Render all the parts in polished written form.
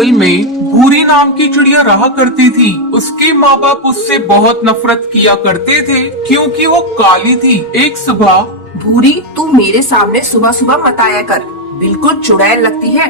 जंगल में भूरी नाम की चिड़िया रहा करती थी। उसके माँ बाप उससे बहुत नफरत किया करते थे क्योंकि वो काली थी। एक सुबह भूरी, तू मेरे सामने सुबह सुबह मत आया कर, बिल्कुल चुड़ैल लगती है।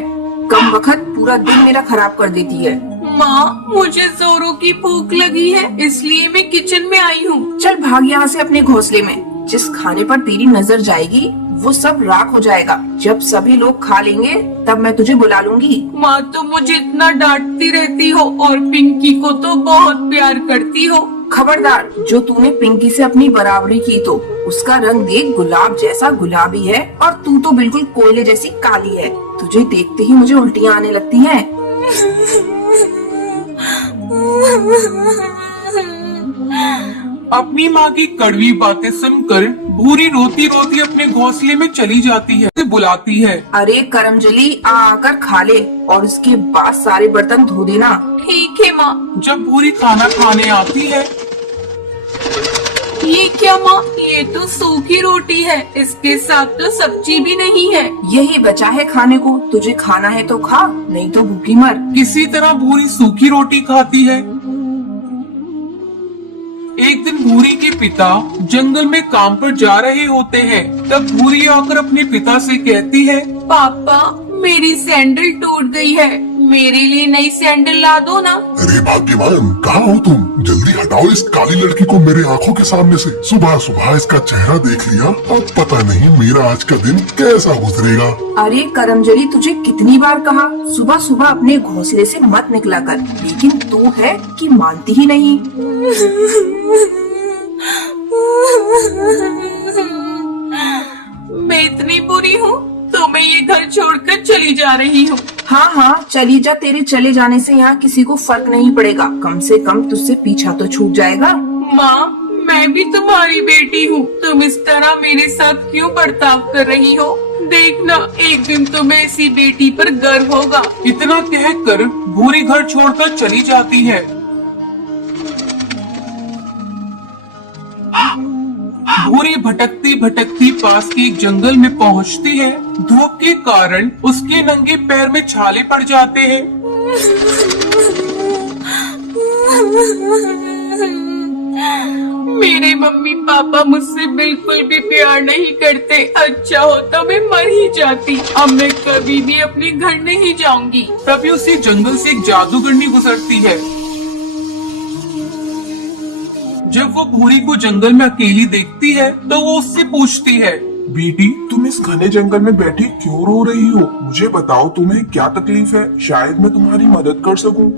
कम वक्त पूरा दिन मेरा खराब कर देती है। माँ, मुझे जोरों की भूख लगी है, इसलिए मैं किचन में आई हूँ। चल भाग यहाँ से अपने घोंसले में। जिस खाने पर तेरी नजर जाएगी वो सब राख हो जाएगा। जब सभी लोग खा लेंगे तब मैं तुझे बुला लूंगी। माँ तो मुझे इतना डांटती रहती हो और पिंकी को तो बहुत प्यार करती हो। खबरदार, जो तूने पिंकी से अपनी बराबरी की तो उसका रंग देख गुलाब जैसा गुलाबी है और तू तो बिल्कुल कोयले जैसी काली है। तुझे देखते ही मुझे उल्टियाँ आने लगती हैं। अपनी माँ की कड़वी बातें सुनकर भूरी रोती रोती अपने घोंसले में चली जाती है। उसे बुलाती है। अरे करमजली, आकर खा ले और उसके बाद सारे बर्तन धो देना। ठीक है माँ। जब भूरी खाना खाने आती है, ये क्या माँ, ये तो सूखी रोटी है, इसके साथ तो सब्जी भी नहीं है। यही बचा है खाने को, तुझे खाना है तो खा, नहीं तो भूखी मर। किसी तरह भूरी सूखी रोटी खाती है। एक दिन भूरी के पिता जंगल में काम पर जा रहे होते हैं। तब भूरी आकर अपने पिता से कहती है, पापा, मेरी सैंडल टूट गई है, मेरे लिए नई सैंडल ला दो ना। अरे भाग्यवान, कहाँ हो तुम? जल्दी हटाओ इस काली लड़की को मेरे आंखों के सामने से। सुबह सुबह इसका चेहरा देख लिया, अब पता नहीं मेरा आज का दिन कैसा गुजरेगा। अरे करमजली, तुझे कितनी बार कहा सुबह सुबह अपने घोंसले से मत निकला कर, लेकिन तू है कि मानती ही नहीं। मैं इतनी बुरी हूँ तो मैं ये घर छोड़कर चली जा रही हूँ। हाँ हाँ, चली जा। तेरे चले जाने से यहाँ किसी को फर्क नहीं पड़ेगा, कम से कम तुझसे पीछा तो छूट जाएगा। माँ, मैं भी तुम्हारी बेटी हूँ, तुम इस तरह मेरे साथ क्यों बर्ताव कर रही हो? देखना, एक दिन तुम्हें ऐसी बेटी पर गर्व होगा। इतना कहकर भूरी घर छोड़कर चली जाती है। भूरी भटकती भटकती पास के एक जंगल में पहुंचती है। धूप के कारण उसके नंगे पैर में छाले पड़ जाते हैं। मेरे मम्मी पापा मुझसे बिल्कुल भी प्यार नहीं करते। अच्छा होता मैं मर ही जाती। अब मैं कभी भी अपने घर नहीं जाऊंगी। तभी उसी जंगल से एक जादूगरनी गुजरती है। जब वो भूरी को जंगल में अकेली देखती है तो वो उससे पूछती है, बेटी, तुम इस घने जंगल में बैठी क्यों रो रही हो? मुझे बताओ, तुम्हें क्या तकलीफ है? शायद मैं तुम्हारी मदद कर सकूं।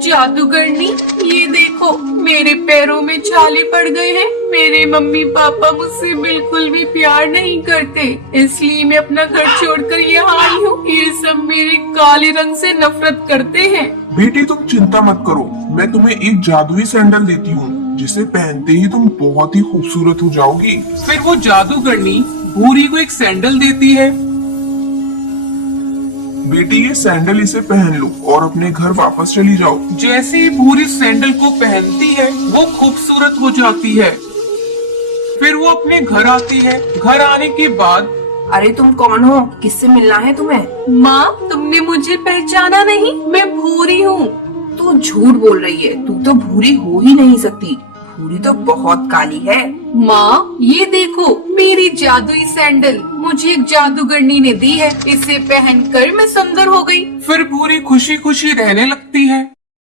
जादूगरनी, ये देखो, मेरे पैरों में छाले पड़ गए हैं। मेरे मम्मी पापा मुझसे बिल्कुल भी प्यार नहीं करते, इसलिए मैं अपना घर छोड़कर यहाँ आई हूँ। ये सब मेरे काले रंग से नफरत करते हैं। बेटी, तुम चिंता मत करो, मैं तुम्हें एक जादुई सैंडल देती हूँ, जिसे पहनते ही तुम बहुत ही खूबसूरत हो जाओगी। फिर वो जादूगरनी भूरी को एक सैंडल देती है। बेटी, ये सैंडल इसे पहन लो और अपने घर वापस चली जाओ। जैसे ही भूरी सैंडल को पहनती है वो खूबसूरत हो जाती है। फिर वो अपने घर आती है। घर आने के बाद, अरे तुम कौन हो? किससे मिलना है तुम्हें? माँ, तुमने मुझे पहचाना नहीं? मैं भूरी हूँ। तू झूठ बोल रही है, तू तो भूरी हो ही नहीं सकती। भूरी तो बहुत काली है। माँ, ये देखो, मेरी जादुई सैंडल मुझे एक जादूगरनी ने दी है। इसे पहनकर मैं सुंदर हो गई। फिर भूरी खुशी खुशी रहने लगती है।